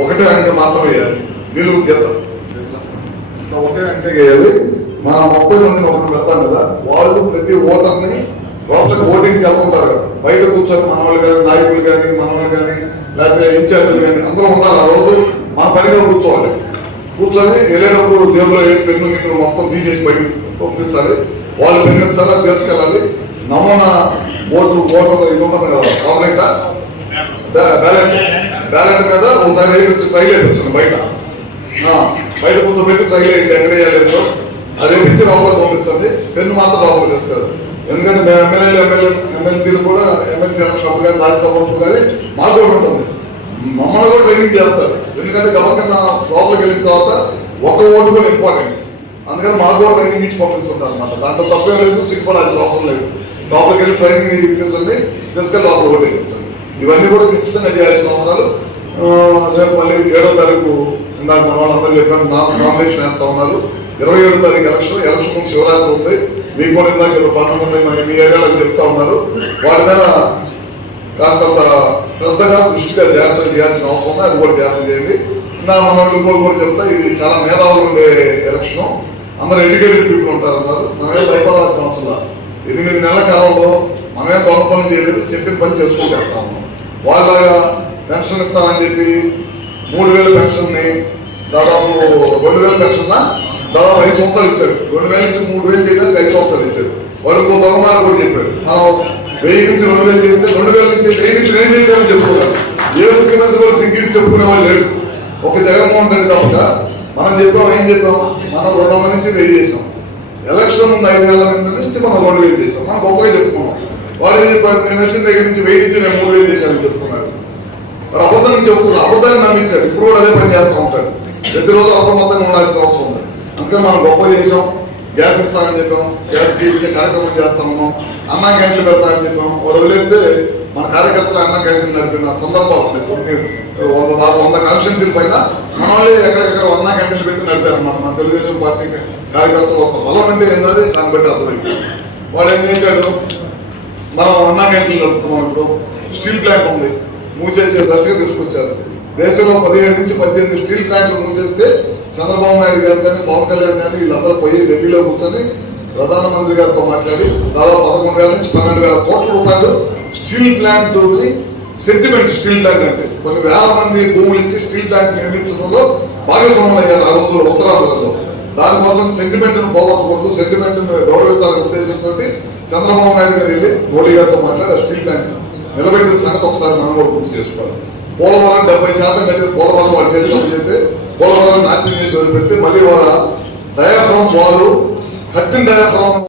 ఒకటే అంక మాత్రం వేయాలి. మీరు గీత. ఇట్లా ఒకే అంక వేయాలి మన ముప్పై మందిని ఒకరిని పెడతాం కదా వాళ్ళు ప్రతి ఓటర్ని లోపలికి ఓటింగ్కి వెళ్తుంటారు కదా. బయట కూర్చొని మన వాళ్ళు కానీ నాయకులు కానీ మన వాళ్ళు కానీ లేకపోతే ఇన్ఛార్జీలు కానీ అందరూ ఉండాలి. ఆ రోజు మన పనిగా కూర్చోవాలి. కూర్చొని వెళ్ళేటప్పుడు జేబులో ఏ పెన్ను మీకు మొత్తం తీసేసి బయట పంపించాలి. వాళ్ళు పెన్ను ఇస్తారా తీసుకెళ్ళాలి. నమూనా ఓటు ఓటర్ ఇది ఉంటుంది కదా కాంప్లైంట్ బ్యాలెట్. బ్యాలెట్ మీద ఒకసారి వేయించి ట్రైల్ వేయించండి బయట. బయట ముందు పెట్టి ట్రైల్ వేయండి ఎక్కడ వేయలేదు అది వేయించి లోపల పంపించండి. పెన్ను మాత్రం లోపల తీసుకెళ్ళదు. ఎందుకంటే మేము ఎమ్మెల్యేలు ఎమ్మెల్యే ఎమ్మెల్సీలు కూడా ఎమ్మెల్సీ ఎలక్షన్ కానీ రాజ్యసభ కానీ మాకు కూడా ఉంటుంది. మమ్మల్ని కూడా ట్రైనింగ్ చేస్తారు. ఎందుకంటే గవర్నర్ లోపలికి వెళ్ళిన తర్వాత ఒక్క ఓటు కూడా ఇంపార్టెంట్. అందుకని మాకు కూడా ట్రైనింగ్ ఇచ్చి పంపిస్తుంటారు అనమాట దాంట్లో తప్పేం లేదు సిగ్గుపడాల్సిన అవసరం లేదు. లోపలికి వెళ్ళి ట్రైనింగ్ ఇప్పించండి తీసుకెళ్ళి లోపల ఓటు వేయించండి. ఇవన్నీ కూడా ఖచ్చితంగా చేయాల్సిన అవసరాలు రేపు మళ్ళీ ఏడో తారీఖు ఇందాక మన వాళ్ళందరూ చెప్పాను నా నామినేషన్ వేస్తా ఉన్నారు. ఇరవై ఏడో తారీఖు ఎలక్షన్ ఎలక్షన్ ముందు శివరాత్రి ఉంది మీకు కూడా ఇందాక ఏదో పనులు ఉన్నాయి మన మీ ఏరియాలో చెప్తా ఉన్నారు. వాటి మీద కాస్తంత శ్రద్ధగా దృష్టిగా జాగ్రత్త చేయాల్సిన అవసరం ఉంది? అది కూడా జాగ్రత్త చేయండి. నా మన వాళ్ళు ఇంకోటి కూడా చెప్తా ఇది చాలా మేధావులు ఉండే ఎలక్షన్ అందరూ ఎడ్యుకేటెడ్ పీపుల్ ఉంటారన్నారు. మనమే భయపడాల్సిన అవసరం ఎనిమిది నెలల కాలంలో మనమే గొప్ప పని చేయలేదు చెప్పిన పని చేసుకుంటూ వెళ్తా ఉన్నాం వాళ్ళగా పెన్షన్ ఇస్తానని చెప్పి మూడు వేల పెన్షన్ని దాదాపు రెండు వేల పెన్షన్ దాదాపు ఐదు సంవత్సరాలు ఇచ్చాడు రెండు వేల నుంచి మూడు వేలు చేయడానికి ఐదు సంవత్సరాలు ఇచ్చాడు వాడు ఇంకో దొంగమాన కూడా చెప్పాడు. మనం వెయ్యి నుంచి రెండు వేలు చేస్తే రెండు వేల నుంచి వెయ్యి నుంచి నేను చేశామని చెప్పుకున్నాడు. ఏ ముఖ్యమంత్రి కూడా సింగిల్ చెప్పుకునే వాళ్ళు లేరు. ఒక జగన్మోహన్ రెడ్డి తప్పక మనం చెప్పాం ఏం చెప్పాం? మనం రెండు వందల నుంచి వెయ్యి చేసాం ఎలక్షన్ ముందు ఐదు నెలల నుంచి మనం రెండు వేలు చేసాం మనం గొప్పగా చెప్పుకున్నాం. వాడు ఏం నేను వచ్చిన దగ్గర నుంచి వేయించి నేను మూడు వేలు చేశాను చెప్పుకున్నాడు వాడు అబద్ధం చెప్పుకున్నాడు అబద్ధాన్ని నమ్మించాడు ఇప్పుడు కూడా అదే పని చేస్తూ ఉంటాడు ప్రతిరోజు అప్రమత్తంగా ఉండాల్సిన అవసరం ఉంది. అందుకని మనం గొప్ప చేసాం గ్యాస్ ఇస్తామని చెప్పాం. గ్యాస్ ఇచ్చే కార్యక్రమం చేస్తాము అన్నా క్యాంటీన్లు పెడతామని చెప్పాం. వాడు వదిలేస్తే మన కార్యకర్తలు అన్నా క్యాంటీన్ నడిపిన సందర్భాలు ఉన్నాయి కొన్ని వంద వంద కాన్స్టిట్యూన్సీల పైన మన వాళ్ళే ఎక్కడెక్కడ అన్నా క్యాంటీన్లు పెట్టి నడిపారనమాట మన తెలుగుదేశం పార్టీ కార్యకర్తలు ఒక బలం అంటే ఏంటది దాన్ని బట్టి అర్థమైంది వాడు ఏం చేశాడు? మనం అన్నా క్యాంటీన్లు నడుపుతున్నాం ఇప్పుడు. స్టీల్ ప్లాంట్ ఉంది. మూసేసే దశగా తీసుకొచ్చారు. దేశంలో పదిహేడు నుంచి పద్దెనిమిది స్టీల్ ప్లాంట్లు మూసేస్తే చంద్రబాబు నాయుడు గారు కానీ పవన్ కళ్యాణ్ కానీ వీళ్ళందరూ పోయి ఢిల్లీలో కూర్చొని ప్రధానమంత్రి గారితో మాట్లాడి దాదాపు పదకొండు వేల నుంచి పన్నెండు వేల కోట్ల రూపాయలు steel plant sentiment steel plant అంటే కొన్ని వేల మంది భూములు ఇచ్చి స్టీల్ ప్లాంట్ నిర్మించడంలో భాగస్వాములు అయ్యారు ఆ రోజుల్లో ఉత్తరాంధ్రలో. దానికోసం సెంటిమెంట్ను పోగొట్టకూడదు. సెంటిమెంట్ గౌరవించాలనే ఉద్దేశంతో చంద్రబాబు నాయుడు గారు వెళ్ళి మోడీ గారితో మాట్లాడి ఆ స్టీల్ ప్లాంట్ నిలబెట్టిన సంగతి ఒకసారి మనం కూడా గుర్తు చేసుకోవాలి. పోలవరం డెబ్బై శాతం కట్టిన పోలవరం వాడి చేతిలో చేస్తే పోలవరం నాశనం చేసి వదిలిపెడితే మళ్ళీ వాళ్ళ డయాఫ్రామ్ వాళ్ళు కట్టిన డయాఫ్రామ్